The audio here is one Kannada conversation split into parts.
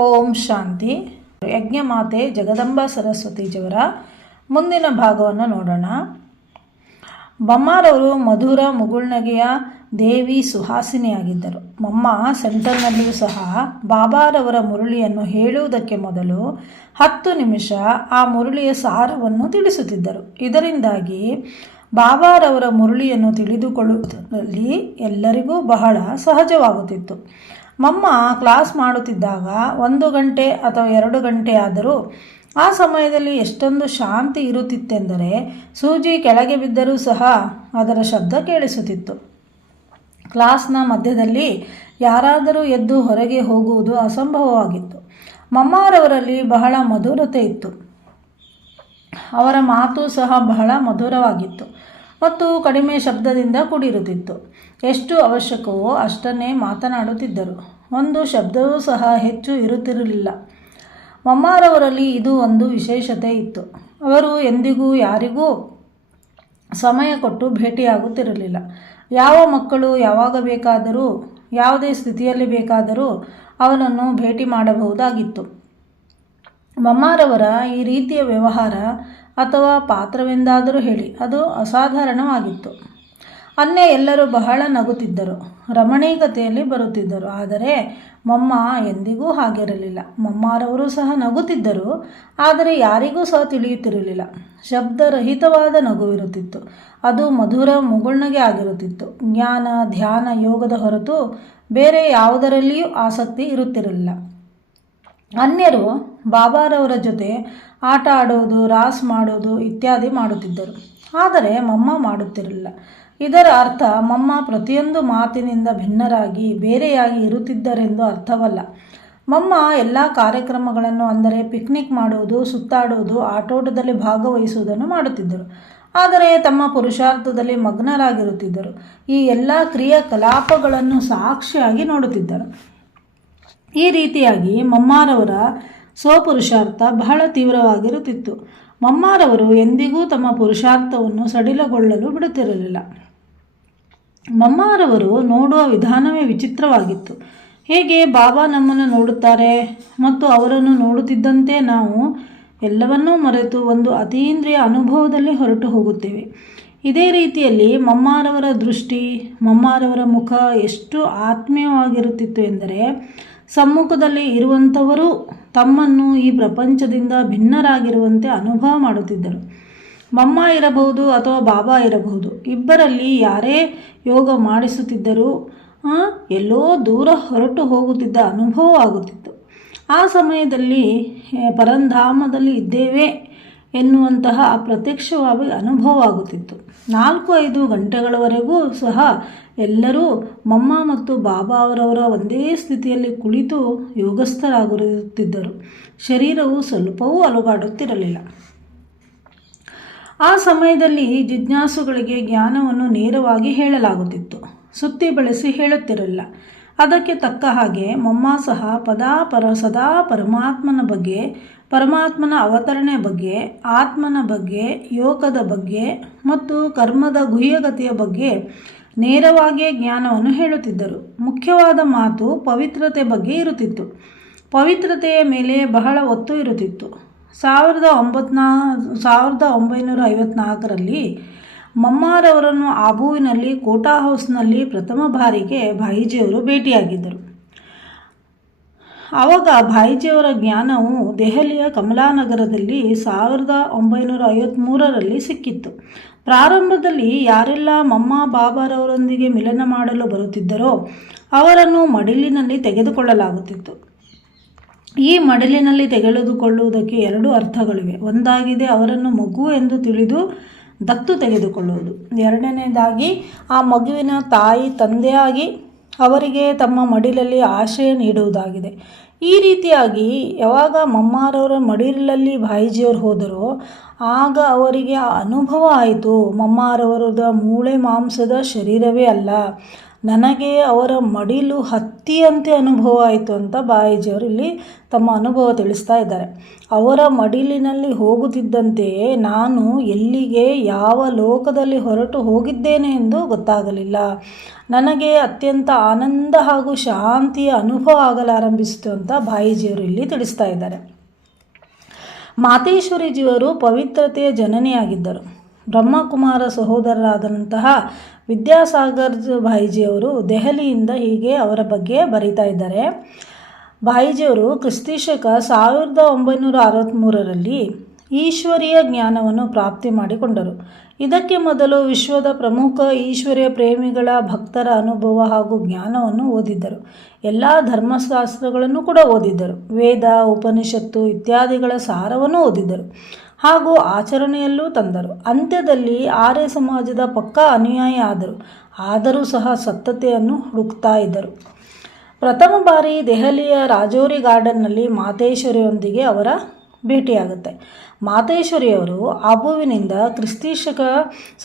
ಓಂ ಶಾಂತಿ. ಯಜ್ಞಮಾತೆ ಜಗದಂಬ ಸರಸ್ವತೀಜಿಯವರ ಮುಂದಿನ ಭಾಗವನ್ನು ನೋಡೋಣ. ಬಮ್ಮಾರವರು ಮಧುರ ಮುಗುಳ್ನಗೆಯ ದೇವಿ ಸುಹಾಸಿನಿಯಾಗಿದ್ದರು. ಮಮ್ಮ ಸೆಂಟರ್ನಲ್ಲಿಯೂ ಸಹ ಬಾಬಾರವರ ಮುರುಳಿಯನ್ನು ಹೇಳುವುದಕ್ಕೆ ಮೊದಲು ಹತ್ತು ನಿಮಿಷ ಆ ಮುರುಳಿಯ ಸಾರವನ್ನು ತಿಳಿಸುತ್ತಿದ್ದರು. ಇದರಿಂದಾಗಿ ಬಾಬಾರವರ ಮುರುಳಿಯನ್ನು ತಿಳಿದುಕೊಳ್ಳುವುದರಲ್ಲಿ ಎಲ್ಲರಿಗೂ ಬಹಳ ಸಹಜವಾಗುತ್ತಿತ್ತು. ಮಮ್ಮ ಕ್ಲಾಸ್ ಮಾಡುತ್ತಿದ್ದಾಗ ಒಂದು ಗಂಟೆ ಅಥವಾ ಎರಡು ಗಂಟೆ ಆದರೂ ಆ ಸಮಯದಲ್ಲಿ ಎಷ್ಟೊಂದು ಶಾಂತಿ ಇರುತ್ತಿತ್ತೆಂದರೆ ಸೂಜಿ ಕೆಳಗೆ ಬಿದ್ದರೂ ಸಹ ಅದರ ಶಬ್ದ ಕೇಳಿಸುತ್ತಿತ್ತು. ಕ್ಲಾಸ್ನ ಮಧ್ಯದಲ್ಲಿ ಯಾರಾದರೂ ಎದ್ದು ಹೊರಗೆ ಹೋಗುವುದು ಅಸಂಭವವಾಗಿತ್ತು. ಮಮ್ಮಾರವರಲ್ಲಿ ಬಹಳ ಮಧುರತೆ ಇತ್ತು. ಅವರ ಮಾತು ಸಹ ಬಹಳ ಮಧುರವಾಗಿತ್ತು. ಮತ್ತು ಕಡಿಮೆ ಶಬ್ದದಿಂದ ಕೂಡಿರುತ್ತಿತ್ತು. ಎಷ್ಟು ಅವಶ್ಯಕವೋ ಅಷ್ಟನ್ನೇ ಮಾತನಾಡುತ್ತಿದ್ದರು. ಒಂದು ಶಬ್ದವೂ ಸಹ ಹೆಚ್ಚು ಇರುತ್ತಿರಲಿಲ್ಲ. ಮಮ್ಮಾರವರಲ್ಲಿ ಇದು ಒಂದು ವಿಶೇಷತೆ ಇತ್ತು. ಅವರು ಎಂದಿಗೂ ಯಾರಿಗೂ ಸಮಯ ಕೊಟ್ಟು ಭೇಟಿಯಾಗುತ್ತಿರಲಿಲ್ಲ. ಯಾವ ಮಕ್ಕಳು ಯಾವಾಗ ಬೇಕಾದರೂ, ಯಾವುದೇ ಸ್ಥಿತಿಯಲ್ಲಿ ಬೇಕಾದರೂ ಅವನನ್ನು ಭೇಟಿ ಮಾಡಬಹುದಾಗಿತ್ತು. ಮಮ್ಮಾರವರ ಈ ರೀತಿಯ ವ್ಯವಹಾರ ಅಥವಾ ಪಾತ್ರವೆಂದಾದರೂ ಹೇಳಿ, ಅದು ಅಸಾಧಾರಣವಾಗಿತ್ತು. ಅನ್ನೇ ಎಲ್ಲರೂ ಬಹಳ ನಗುತ್ತಿದ್ದರು. ರಮಣೀಕತೆಯಲ್ಲಿ ಬರುತ್ತಿದ್ದರು. ಆದರೆ ಮಮ್ಮ ಎಂದಿಗೂ ಹಾಗಿರಲಿಲ್ಲ. ಮಮ್ಮಾರವರು ಸಹ ನಗುತ್ತಿದ್ದರು, ಆದರೆ ಯಾರಿಗೂ ಸಹ ತಿಳಿಯುತ್ತಿರಲಿಲ್ಲ. ಶಬ್ದರಹಿತವಾದ ನಗುವಿರುತ್ತಿತ್ತು. ಅದು ಮಧುರ ಮುಗುಳ್ನಗೆ ಆಗಿರುತ್ತಿತ್ತು. ಜ್ಞಾನ, ಧ್ಯಾನ, ಯೋಗದ ಹೊರತು ಬೇರೆ ಯಾವುದರಲ್ಲಿಯೂ ಆಸಕ್ತಿ ಇರುತ್ತಿರಲಿಲ್ಲ. ಅನ್ಯರು ಬಾಬಾರವರ ಜೊತೆ ಆಟ ಆಡೋದು, ರಾಸ್ ಮಾಡೋದು ಇತ್ಯಾದಿ ಮಾಡುತ್ತಿದ್ದರು. ಆದರೆ ಮಮ್ಮ ಮಾಡುತ್ತಿರಲಿಲ್ಲ. ಇದರ ಅರ್ಥ ಮಮ್ಮ ಪ್ರತಿಯೊಂದು ಮಾತಿನಿಂದ ಭಿನ್ನರಾಗಿ, ಬೇರೆಯಾಗಿ ಇರುತ್ತಿದ್ದರೆಂದು ಅರ್ಥವಲ್ಲ. ಮಮ್ಮ ಎಲ್ಲ ಕಾರ್ಯಕ್ರಮಗಳನ್ನು ಅಂದರೆ ಪಿಕ್ನಿಕ್ ಮಾಡುವುದು ಸುತ್ತಾಡುವುದು ಆಟೋಟದಲ್ಲಿ ಭಾಗವಹಿಸುವುದನ್ನು ಮಾಡುತ್ತಿದ್ದರು. ಆದರೆ ತಮ್ಮ ಪುರುಷಾರ್ಥದಲ್ಲಿ ಮಗ್ನರಾಗಿರುತ್ತಿದ್ದರು. ಈ ಎಲ್ಲ ಕ್ರಿಯಾಕಲಾಪಗಳನ್ನು ಸಾಕ್ಷಿಯಾಗಿ ನೋಡುತ್ತಿದ್ದರು. ಈ ರೀತಿಯಾಗಿ ಮಮ್ಮಾರವರ ಸ್ವಪುರುಷಾರ್ಥ ಬಹಳ ತೀವ್ರವಾಗಿರುತ್ತಿತ್ತು. ಮಮ್ಮಾರವರು ಎಂದಿಗೂ ತಮ್ಮ ಪುರುಷಾರ್ಥವನ್ನು ಸಡಿಲಗೊಳ್ಳಲು ಬಿಡುತ್ತಿರಲಿಲ್ಲ. ಮಮ್ಮಾರವರು ನೋಡುವ ವಿಧಾನವೇ ವಿಚಿತ್ರವಾಗಿತ್ತು. ಹೇಗೆ ಬಾಬಾ ನಮ್ಮನ್ನು ನೋಡುತ್ತಾರೆ ಮತ್ತು ಅವರನ್ನು ನೋಡುತ್ತಿದ್ದಂತೆ ನಾವು ಎಲ್ಲವನ್ನೂ ಮರೆತು ಒಂದು ಅತೀಂದ್ರಿಯ ಅನುಭವದಲ್ಲಿ ಹೊರಟು ಹೋಗುತ್ತೇವೆ. ಇದೇ ರೀತಿಯಲ್ಲಿ ಮಮ್ಮಾರವರ ದೃಷ್ಟಿ, ಮಮ್ಮಾರವರ ಮುಖ ಎಷ್ಟು ಆತ್ಮೀಯವಾಗಿರುತ್ತಿತ್ತು ಎಂದರೆ ಸಮ್ಮುಖದಲ್ಲಿ ಇರುವಂಥವರು ತಮ್ಮನ್ನು ಈ ಪ್ರಪಂಚದಿಂದ ಭಿನ್ನರಾಗಿರುವಂತೆ ಅನುಭವ ಮಾಡುತ್ತಿದ್ದರು. ಮಮ್ಮ ಇರಬಹುದು ಅಥವಾ ಬಾಬಾ ಇರಬಹುದು, ಇಬ್ಬರಲ್ಲಿ ಯಾರೇ ಯೋಗ ಮಾಡಿಸುತ್ತಿದ್ದರೂ ಎಲ್ಲೋ ದೂರ ಹೊರಟು ಹೋಗುತ್ತಿದ್ದ ಅನುಭವ ಆಗುತ್ತಿತ್ತು ಆ ಸಮಯದಲ್ಲಿ ಪರಂಧಾಮದಲ್ಲಿ ಇದ್ದೇವೆ ಎನ್ನುವಂತಹ ಅಪ್ರತ್ಯಕ್ಷವಾಗಿ ಅನುಭವ ಆಗುತ್ತಿತ್ತು ನಾಲ್ಕು ಐದು ಗಂಟೆಗಳವರೆಗೂ ಸಹ ಎಲ್ಲರೂ ಮಮ್ಮ ಮತ್ತು ಬಾಬಾ ಅವರವರ ಒಂದೇ ಸ್ಥಿತಿಯಲ್ಲಿ ಕುಳಿತು ಯೋಗಸ್ಥರಾಗಿರುತ್ತಿದ್ದರು ಶರೀರವು ಸ್ವಲ್ಪವೂ ಅಲುಗಾಡುತ್ತಿರಲಿಲ್ಲ. ಆ ಸಮಯದಲ್ಲಿ ಜಿಜ್ಞಾಸುಗಳಿಗೆ ಜ್ಞಾನವನ್ನು ನೇರವಾಗಿ ಹೇಳಲಾಗುತ್ತಿತ್ತು. ಸುತ್ತಿ ಬಳಸಿ ಹೇಳುತ್ತಿರಲಿಲ್ಲ. ಅದಕ್ಕೆ ತಕ್ಕ ಹಾಗೆ ಮಮ್ಮ ಸಹ ಪದಾ ಪರ ಸದಾ ಪರಮಾತ್ಮನ ಬಗ್ಗೆ, ಪರಮಾತ್ಮನ ಅವತರಣೆ ಬಗ್ಗೆ, ಆತ್ಮನ ಬಗ್ಗೆ, ಯೋಗದ ಬಗ್ಗೆ ಮತ್ತು ಕರ್ಮದ ಗುಹ್ಯಗತಿಯ ಬಗ್ಗೆ ನೇರವಾಗಿಯೇ ಜ್ಞಾನವನ್ನು ಹೇಳುತ್ತಿದ್ದರು. ಮುಖ್ಯವಾದ ಮಾತು ಪವಿತ್ರತೆ ಬಗ್ಗೆ ಇರುತ್ತಿತ್ತು. ಪವಿತ್ರತೆಯ ಮೇಲೆ ಬಹಳ ಒತ್ತು ಇರುತ್ತಿತ್ತು. ಸಾವಿರದ ಒಂಬತ್ನಾ, ಸಾವಿರದ ಒಂಬೈನೂರ ಐವತ್ನಾಲ್ಕರಲ್ಲಿ ಮಮ್ಮಾರವರನ್ನು ಆಬುವಿನಲ್ಲಿ ಕೋಟಾ ಹೌಸ್ನಲ್ಲಿ ಪ್ರಥಮ ಬಾರಿಗೆ ಭಾಯಿಜಿಯವರು ಭೇಟಿಯಾಗಿದ್ದರು. ಆವಾಗ ಭಾಯಿಜಿಯವರ ಜ್ಞಾನವು ದೆಹಲಿಯ ಕಮಲಾನಗರದಲ್ಲಿ ಸಾವಿರದ ಒಂಬೈನೂರ ಐವತ್ತ್ಮೂರರಲ್ಲಿ ಸಿಕ್ಕಿತ್ತು. ಪ್ರಾರಂಭದಲ್ಲಿ ಯಾರೆಲ್ಲ ಮಮ್ಮ ಬಾಬಾರವರೊಂದಿಗೆ ಮಿಲನ ಮಾಡಲು ಬರುತ್ತಿದ್ದರೋ ಅವರನ್ನು ಮಡಿಲಿನಲ್ಲಿ ತೆಗೆದುಕೊಳ್ಳಲಾಗುತ್ತಿತ್ತು. ಈ ಮಡಿಲಿನಲ್ಲಿ ತೆಗೆದುಕೊಳ್ಳುವುದಕ್ಕೆ ಎರಡು ಅರ್ಥಗಳಿವೆ. ಒಂದಾಗಿದೆ ಅವರನ್ನು ಮಗು ಎಂದು ತಿಳಿದು ದತ್ತು ತೆಗೆದುಕೊಳ್ಳುವುದು. ಎರಡನೇದಾಗಿ ಆ ಮಗುವಿನ ತಾಯಿ ತಂದೆಯಾಗಿ ಅವರಿಗೆ ತಮ್ಮ ಮಡಿಲಲ್ಲಿ ಆಶ್ರಯ ನೀಡುವುದಾಗಿದೆ. ಈ ರೀತಿಯಾಗಿ ಯಾವಾಗ ಮಮ್ಮಾರವರ ಮಡಿಲಲ್ಲಿ ಭಾಯಿಜಿಯವರು ಹೋದರೋ, ಆಗ ಅವರಿಗೆ ಅನುಭವ ಆಯಿತು. ಮಮ್ಮಾರವರದ ಮೂಳೆ ಮಾಂಸದ ಶರೀರವೇ ಅಲ್ಲ. ನನಗೆ ಅವರ ಮಡಿಲು ಹತ್ತಿಯಂತೆ ಅನುಭವ ಆಯಿತು ಅಂತ ಬಾಯಿಜಿಯವರು ಇಲ್ಲಿ ತಮ್ಮ ಅನುಭವ ತಿಳಿಸ್ತಾ ಇದ್ದಾರೆ. ಅವರ ಮಡಿಲಿನಲ್ಲಿ ಹೋಗುತ್ತಿದ್ದಂತೆಯೇ ನಾನು ಎಲ್ಲಿಗೆ ಯಾವ ಲೋಕದಲ್ಲಿ ಹೊರಟು ಹೋಗಿದ್ದೇನೆ ಎಂದು ಗೊತ್ತಾಗಲಿಲ್ಲ. ನನಗೆ ಅತ್ಯಂತ ಆನಂದ ಹಾಗೂ ಶಾಂತಿಯ ಅನುಭವ ಆಗಲಾರಂಭಿಸಿತು ಅಂತ ಬಾಯಿಜಿಯವರು ಇಲ್ಲಿ ತಿಳಿಸ್ತಾ ಇದ್ದಾರೆ. ಮಾತೇಶ್ವರಿಜಿಯವರು ಪವಿತ್ರತೆಯ ಜನನಿಯಾಗಿದ್ದರು. ಬ್ರಹ್ಮಕುಮಾರ ಸಹೋದರರಾದಂತಹ ವಿದ್ಯಾಸಾಗರ್ ಭಾಯಿಜಿಯವರು ದೆಹಲಿಯಿಂದ ಹೀಗೆ ಅವರ ಬಗ್ಗೆ ಬರೀತಾ ಇದ್ದಾರೆ. ಭಾಯಿಜಿಯವರು ಕ್ರಿಸ್ತಿಶಕ ಸಾವಿರದ ಒಂಬೈನೂರ ಅರವತ್ತ್ಮೂರರಲ್ಲಿ ಈಶ್ವರೀಯ ಜ್ಞಾನವನ್ನು ಪ್ರಾಪ್ತಿ ಮಾಡಿಕೊಂಡರು. ಇದಕ್ಕೆ ಮೊದಲು ವಿಶ್ವದ ಪ್ರಮುಖ ಈಶ್ವರ್ಯ ಪ್ರೇಮಿಗಳ ಭಕ್ತರ ಅನುಭವ ಹಾಗೂ ಜ್ಞಾನವನ್ನು ಓದಿದ್ದರು. ಎಲ್ಲ ಧರ್ಮಶಾಸ್ತ್ರಗಳನ್ನು ಕೂಡ ಓದಿದ್ದರು. ವೇದ, ಉಪನಿಷತ್ತು ಇತ್ಯಾದಿಗಳ ಸಾರವನ್ನು ಓದಿದ್ದರು. ಹಾಗೂ ಆಚರಣೆಯಲ್ಲೂ ತಂದರು. ಅಂತ್ಯದಲ್ಲಿ ಆರ್ಯ ಸಮಾಜದ ಪಕ್ಕಾ ಅನುಯಾಯಿ ಆದರು. ಆದರೂ ಸಹ ಸತ್ತತೆಯನ್ನು ಹುಡುಕ್ತಾ ಇದ್ದರು. ಪ್ರಥಮ ಬಾರಿ ದೆಹಲಿಯ ರಾಜೌರಿ ಗಾರ್ಡನ್ನಲ್ಲಿ ಮಾತೇಶ್ವರಿಯೊಂದಿಗೆ ಅವರ ಭೇಟಿಯಾಗುತ್ತೆ. ಮಾತೇಶ್ವರಿಯವರು ಅಬುವಿನಿಂದ ಕ್ರಿಸ್ತಿಶಕ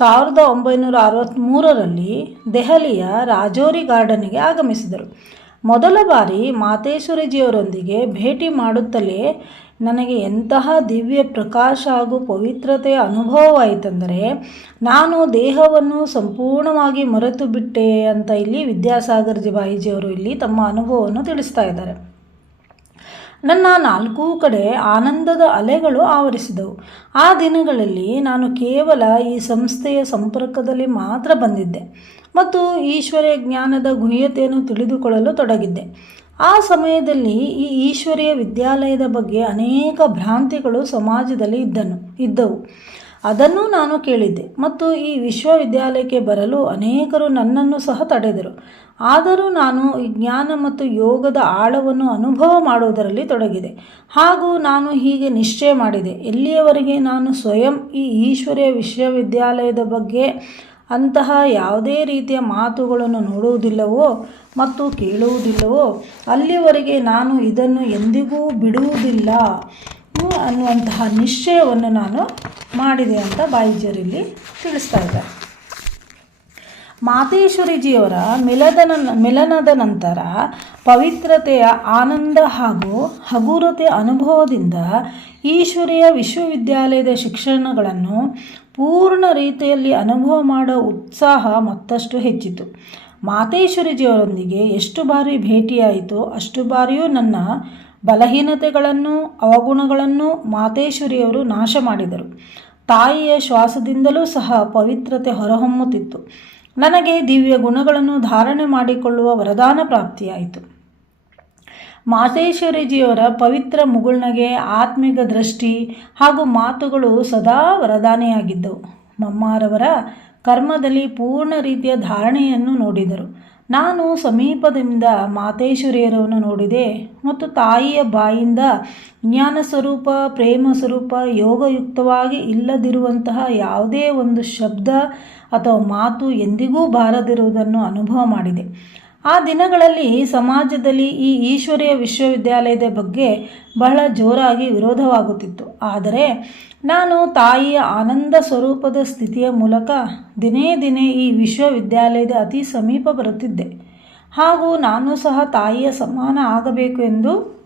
ಸಾವಿರದ ಒಂಬೈನೂರ ಅರವತ್ತ್ಮೂರರಲ್ಲಿ ದೆಹಲಿಯ ರಾಜೌರಿ ಗಾರ್ಡನ್ಗೆ ಆಗಮಿಸಿದರು. ಮೊದಲ ಬಾರಿ ಮಾತೇಶ್ವರಿಜಿಯವರೊಂದಿಗೆ ಭೇಟಿ ಮಾಡುತ್ತಲೇ ನನಗೆ ಎಂತಹ ದಿವ್ಯ ಪ್ರಕಾಶ ಹಾಗೂ ಪವಿತ್ರತೆಯ ಅನುಭವವಾಯಿತೆಂದರೆ ನಾನು ದೇಹವನ್ನು ಸಂಪೂರ್ಣವಾಗಿ ಮರೆತು ಬಿಟ್ಟೆ ಅಂತ ಇಲ್ಲಿ ವಿದ್ಯಾಸಾಗರ್ ಜಿಬಾಯಿಜಿಯವರು ಇಲ್ಲಿ ತಮ್ಮ ಅನುಭವವನ್ನು ತಿಳಿಸ್ತಾ ಇದ್ದಾರೆ. ನನ್ನ ನಾಲ್ಕೂ ಕಡೆ ಆನಂದದ ಅಲೆಗಳು ಆವರಿಸಿದವು. ಆ ದಿನಗಳಲ್ಲಿ ನಾನು ಕೇವಲ ಈ ಸಂಸ್ಥೆಯ ಸಂಪರ್ಕದಲ್ಲಿ ಮಾತ್ರ ಬಂದಿದ್ದೆ ಮತ್ತು ಈಶ್ವರ್ಯ ಜ್ಞಾನದ ಗುಹ್ಯತೆಯನ್ನು ತಿಳಿದುಕೊಳ್ಳಲು ತೊಡಗಿದ್ದೆ. ಆ ಸಮಯದಲ್ಲಿ ಈ ಈಶ್ವರೀಯ ವಿದ್ಯಾಲಯದ ಬಗ್ಗೆ ಅನೇಕ ಭ್ರಾಂತಿಗಳು ಸಮಾಜದಲ್ಲಿ ಇದ್ದನು, ಇದ್ದವು. ಅದನ್ನು ನಾನು ಕೇಳಿದ್ದೆ ಮತ್ತು ಈ ವಿಶ್ವವಿದ್ಯಾಲಯಕ್ಕೆ ಬರಲು ಅನೇಕರು ನನ್ನನ್ನು ಸಹ ತಡೆದರು. ಆದರೂ ನಾನು ಈ ಜ್ಞಾನ ಮತ್ತು ಯೋಗದ ಆಳವನ್ನು ಅನುಭವ ಮಾಡುವುದರಲ್ಲಿ ತೊಡಗಿದೆ. ಹಾಗೂ ನಾನು ಹೀಗೆ ನಿಶ್ಚಯ ಮಾಡಿದೆ, ಎಲ್ಲಿಯವರೆಗೆ ನಾನು ಸ್ವಯಂ ಈ ಈಶ್ವರ್ಯ ವಿಶ್ವವಿದ್ಯಾಲಯದ ಬಗ್ಗೆ ಅಂತಹ ಯಾವುದೇ ರೀತಿಯ ಮಾತುಗಳನ್ನು ನೋಡುವುದಿಲ್ಲವೋ ಮತ್ತು ಕೇಳುವುದಿಲ್ಲವೋ, ಅಲ್ಲಿವರೆಗೆ ನಾನು ಇದನ್ನು ಎಂದಿಗೂ ಬಿಡುವುದಿಲ್ಲ ಅನ್ನುವಂತಹ ನಿಶ್ಚಯವನ್ನು ನಾನು ಮಾಡಿದೆ ಅಂತ ಬಾಯಿಜರಲ್ಲಿ ತಿಳಿಸ್ತಾ ಇದ್ದಾರೆ ಮಾತೇಶ್ವರಿಜಿಯವರ ಮಿಲದನ ಮಿಲನದ ನಂತರ ಪವಿತ್ರತೆಯ ಆನಂದ ಹಾಗೂ ಹಗುರತೆ ಅನುಭವದಿಂದ ಈಶ್ವರಿಯ ವಿಶ್ವವಿದ್ಯಾಲಯದ ಶಿಕ್ಷಣಗಳನ್ನು ಪೂರ್ಣ ರೀತಿಯಲ್ಲಿ ಅನುಭವ ಮಾಡೋ ಉತ್ಸಾಹ ಮತ್ತಷ್ಟು ಹೆಚ್ಚಿತು. ಮಾತೇಶ್ವರಿಜಿಯವರೊಂದಿಗೆ ಎಷ್ಟು ಬಾರಿ ಭೇಟಿಯಾಯಿತು ಅಷ್ಟು ಬಾರಿಯೂ ನನ್ನ ಬಲಹೀನತೆಗಳನ್ನು, ಅವಗುಣಗಳನ್ನು ಮಾತೇಶ್ವರಿಯವರು ನಾಶ ಮಾಡಿದರು. ತಾಯಿಯ ಶ್ವಾಸದಿಂದಲೂ ಸಹ ಪವಿತ್ರತೆ ಹೊರಹೊಮ್ಮುತ್ತಿತ್ತು. ನನಗೆ ದಿವ್ಯ ಗುಣಗಳನ್ನು ಧಾರಣೆ ಮಾಡಿಕೊಳ್ಳುವ ವರದಾನ ಪ್ರಾಪ್ತಿಯಾಯಿತು. ಮಾಸೇಶ್ವರಿಜಿಯವರ ಪವಿತ್ರ ಮುಗುಳ್ನಗೆ ಆತ್ಮಿಕ ದೃಷ್ಟಿ ಹಾಗೂ ಮಾತುಗಳು ಸದಾ ವರದಾನೆಯಾಗಿದ್ದವು. ಮಮ್ಮಾರವರ ಕರ್ಮದಲ್ಲಿ ಪೂರ್ಣ ರೀತಿಯ ಧಾರಣೆಯನ್ನು ನೋಡಿದರು. ನಾನು ಸಮೀಪದಿಂದ ಮಾತೇಶ್ವರಿಯರವನ್ನು ನೋಡಿದೆ ಮತ್ತು ತಾಯಿಯ ಬಾಯಿಂದ ಜ್ಞಾನ ಸ್ವರೂಪ, ಪ್ರೇಮ ಸ್ವರೂಪ, ಯೋಗಯುಕ್ತವಾಗಿ ಇಲ್ಲದಿರುವಂತಹ ಯಾವುದೇ ಒಂದು ಶಬ್ದ ಅಥವಾ ಮಾತು ಎಂದಿಗೂ ಬಾರದಿರುವುದನ್ನು ಅನುಭವ ಮಾಡಿದೆ. ಆ ದಿನಗಳಲ್ಲಿ ಸಮಾಜದಲ್ಲಿ ಈ ಈಶ್ವರೀಯ ವಿಶ್ವವಿದ್ಯಾಲಯದ ಬಗ್ಗೆ ಬಹಳ ಜೋರಾಗಿ ವಿರೋಧವಾಗುತ್ತಿತ್ತು. ಆದರೆ ನಾನು ತಾಯಿಯ ಆನಂದ ಸ್ವರೂಪದ ಸ್ಥಿತಿಯ ಮೂಲಕ ದಿನೇ ದಿನೇ ಈ ವಿಶ್ವವಿದ್ಯಾಲಯದ ಅತಿ ಸಮೀಪ ಬರುತ್ತಿದ್ದೆ. ಹಾಗೂ ನಾನು ಸಹ ತಾಯಿಯ ಸಮಾನ ಆಗಬೇಕು ಎಂದು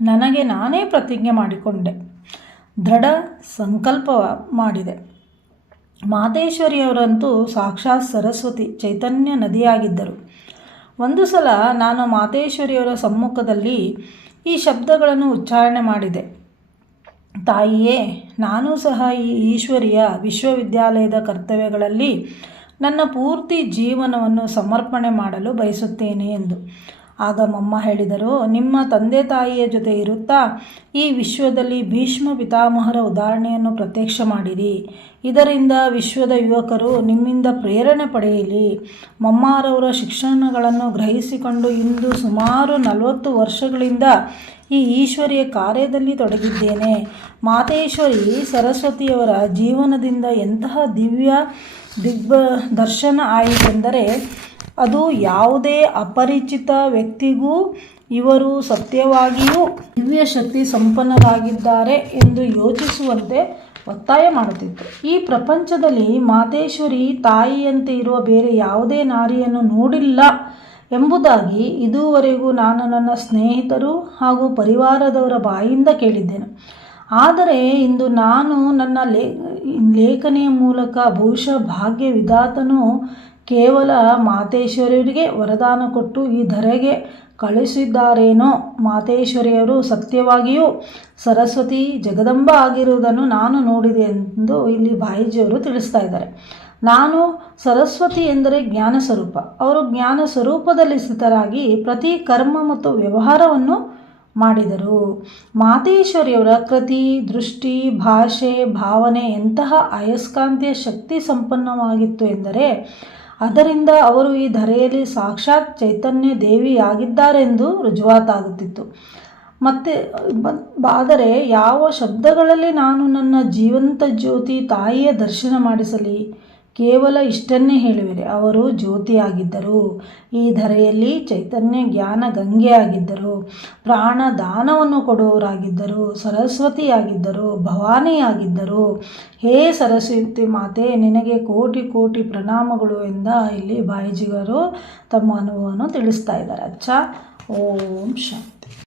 ನನಗೆ ನಾನೇ ಪ್ರತಿಜ್ಞೆ ಮಾಡಿಕೊಂಡೆ. ದೃಢ ಸಂಕಲ್ಪ ಮಾಡಿದೆ. ಮಾದೇಶ್ವರಿಯವರಂತೂ ಸಾಕ್ಷಾತ್ ಸರಸ್ವತಿ ಚೈತನ್ಯ ನದಿಯಾಗಿದ್ದರು. ಒಂದು ಸಲ ನಾನು ಮಾತೇಶ್ವರಿಯವರ ಸಮ್ಮುಖದಲ್ಲಿ ಈ ಶಬ್ದಗಳನ್ನು ಉಚ್ಚಾರಣೆ ಮಾಡಿದೆ. ತಾಯಿಯೇ, ನಾನು ಸಹ ಈ ಈಶ್ವರಿಯ ವಿಶ್ವವಿದ್ಯಾಲಯದ ಕರ್ತವ್ಯಗಳಲ್ಲಿ ನನ್ನ ಪೂರ್ತಿ ಜೀವನವನ್ನು ಸಮರ್ಪಣೆ ಮಾಡಲು ಬಯಸುತ್ತೇನೆ ಎಂದು. ಆಗ ಮಮ್ಮ ಹೇಳಿದರು, ನಿಮ್ಮ ತಂದೆ ತಾಯಿಯ ಜೊತೆ ಇರುತ್ತಾ? ಈ ವಿಶ್ವದಲ್ಲಿ ಭೀಷ್ಮ ಪಿತಾಮಹರ ಉದಾಹರಣೆಯನ್ನು ಪ್ರತ್ಯಕ್ಷ ಮಾಡಿರಿ. ಇದರಿಂದ ವಿಶ್ವದ ಯುವಕರು ನಿಮ್ಮಿಂದ ಪ್ರೇರಣೆ ಪಡೆಯಲಿ. ಮಮ್ಮಾರವರ ಶಿಕ್ಷಣಗಳನ್ನು ಗ್ರಹಿಸಿಕೊಂಡು ಇಂದು ಸುಮಾರು ನಲವತ್ತು ವರ್ಷಗಳಿಂದ ಈ ಈಶ್ವರಿಯ ಕಾರ್ಯದಲ್ಲಿ ತೊಡಗಿದ್ದೇನೆ. ಮಾತೇಶ್ವರಿ ಸರಸ್ವತಿಯವರ ಜೀವನದಿಂದ ಎಂತಹ ದಿವ್ಯ ದಿಗ್ಬ ದರ್ಶನ ಆಯಿತೆಂದರೆ ಅದು ಯಾವುದೇ ಅಪರಿಚಿತ ವ್ಯಕ್ತಿಗೂ ಇವರು ಸತ್ಯವಾಗಿಯೂ ದಿವ್ಯ ಶಕ್ತಿ ಸಂಪನ್ನರಾಗಿದ್ದಾರೆ ಎಂದು ಯೋಚಿಸುವಂತೆ ಒತ್ತಾಯ ಮಾಡುತ್ತಿತ್ತು ಈ ಪ್ರಪಂಚದಲ್ಲಿ ಮಾತೇಶ್ವರಿ ತಾಯಿಯಂತೆ ಇರುವ ಬೇರೆ ಯಾವುದೇ ನಾರಿಯನ್ನು ನೋಡಿಲ್ಲ ಎಂಬುದಾಗಿ ಇದುವರೆಗೂ ನಾನು ನನ್ನ ಸ್ನೇಹಿತರು ಹಾಗೂ ಪರಿವಾರದವರ ಬಾಯಿಂದ ಕೇಳಿದ್ದೇನೆ. ಆದರೆ ಇಂದು ನಾನು ನನ್ನ ಲೇ ಲೇಖನೆಯ ಮೂಲಕ ಬಹುಶಃ ಭಾಗ್ಯ ವಿಧಾತನು ಕೇವಲ ಮಾತೇಶ್ವರಿಯರಿಗೆ ವರದಾನ ಕೊಟ್ಟು ಈ ಧರೆಗೆ ಕಳುಹಿಸಿದ್ದಾರೇನೋ ಮಾತೇಶ್ವರಿಯವರು ಸತ್ಯವಾಗಿಯೂ ಸರಸ್ವತಿ ಜಗದಂಬ ಆಗಿರುವುದನ್ನು ನಾನು ನೋಡಿದೆ ಎಂದು ಇಲ್ಲಿ ಬಾಯಿಜಿಯವರು ತಿಳಿಸ್ತಾ ಇದ್ದಾರೆ. ನಾನು ಸರಸ್ವತಿ ಎಂದರೆ ಜ್ಞಾನ ಸ್ವರೂಪ. ಅವರು ಜ್ಞಾನ ಸ್ವರೂಪದಲ್ಲಿ ಸ್ಥಿತರಾಗಿ ಪ್ರತಿ ಕರ್ಮ ಮತ್ತು ವ್ಯವಹಾರವನ್ನು ಮಾಡಿದರು. ಮಾತೇಶ್ವರಿಯವರ ಕೃತಿ, ದೃಷ್ಟಿ, ಭಾಷೆ, ಭಾವನೆ ಎಂತಹ ಅಯಸ್ಕಾಂತೀಯ ಶಕ್ತಿ ಸಂಪನ್ನವಾಗಿತ್ತು ಎಂದರೆ ಅದರಿಂದ ಅವರು ಈ ಧರೆಯಲ್ಲಿ ಸಾಕ್ಷಾತ್ ಚೈತನ್ಯ ದೇವಿಯಾಗಿದ್ದಾರೆಂದು ರುಜುವಾತಾಗುತ್ತಿತ್ತು. ಮತ್ತು ಆದರೆ ಯಾವ ಶಬ್ದಗಳಲ್ಲಿ ನಾನು ನನ್ನ ಜೀವಂತ ಜ್ಯೋತಿ ತಾಯಿಯ ದರ್ಶನ ಮಾಡಿಸಲಿ? ಕೇವಲ ಇಷ್ಟನ್ನೇ ಹೇಳುವಿರಿ. ಅವರು ಜ್ಯೋತಿಯಾಗಿದ್ದರು. ಈ ಧರೆಯಲ್ಲಿ ಚೈತನ್ಯ ಜ್ಞಾನ ಗಂಗೆಯಾಗಿದ್ದರು. ಪ್ರಾಣ ದಾನವನ್ನು ಕೊಡುವವರಾಗಿದ್ದರು. ಸರಸ್ವತಿಯಾಗಿದ್ದರು. ಭವಾನಿಯಾಗಿದ್ದರು. ಹೇ ಸರಸ್ವತಿ ಮಾತೆ, ನಿನಗೆ ಕೋಟಿ ಕೋಟಿ ಪ್ರಣಾಮಗಳು ಎಂದ ಇಲ್ಲಿ ಬಾಯಿಜಿಗರು ತಮ್ಮ ಅನುಭವವನ್ನು ತಿಳಿಸ್ತಾ ಇದ್ದಾರೆ. ಅಚ್ಚ, ಓಂ ಶಾಂತಿ